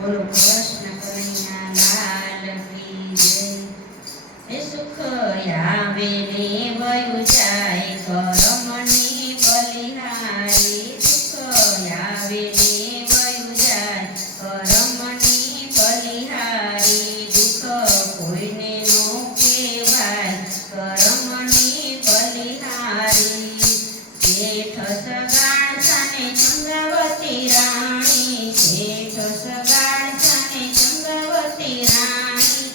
બોલો કૃષ્ણ કનૈયા લાલ કી જય। એ સુખ આવે ને વયું જાય કરમની બલિહારી, સુખ આવે ને વયું જાય કરમની બલિહારી, દુઃખ કોઈને નો કહેવાય કરમની બલિહારી। જેઠ સગાણ સાને ચંદ્રવતી રાણી, જેઠ સગાણ સાને ચંદ્રવતી રાણી,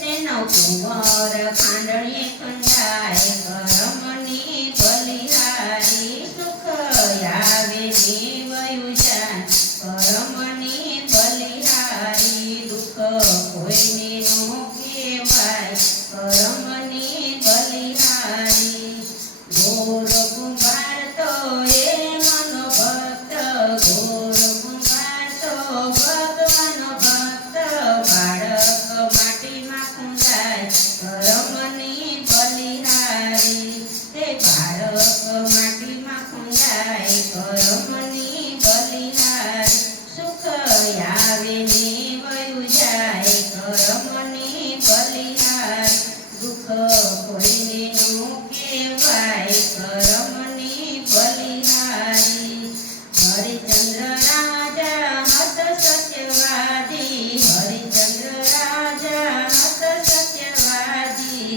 તેનો કુંવર ખાંડણીએ ખંડાય કરમની બલિહારી, સુખ આવે ને વયું જાય કરમની બલિહારી, દુઃખ કોઈને નો કહેવાય કરમની બલિહારી। ગોર કુંભાર તો એ મનો ભક્ત, ગોર કુંભાર તો ભગવાન ભક્ત, બાળક માટીમાં ખૂંદાય કરમની બલિહારી, તે બાળક માટીમાં ખૂંદાય કરમની બલિહારી, સુખ આવે ને વયું જાય કરમની બલિહારી, દુઃખ કોઈને નો કહેવાય કરમની બલિહારી। હરિચંદ્ર રાજા હત સત્યવાદી, હરિચંદ્ર રાજા હત સત્યવાદી,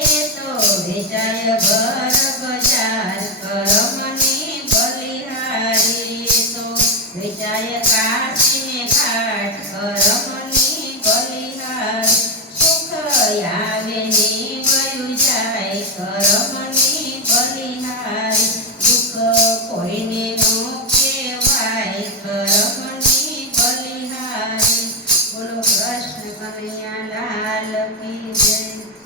એ તો વેચાય ભર બજાર કરમની બલિહારી, એ તો વેચાય કાશીને ઘાટ કરમની બલિહારી, સુખ આવે ને વયું જાય કરમની બલિહારી, દુઃખ કોઈને નો કહેવાય કરમની બલિહારી। બોલો કૃષ્ણ કનૈયા લાલ કી જય।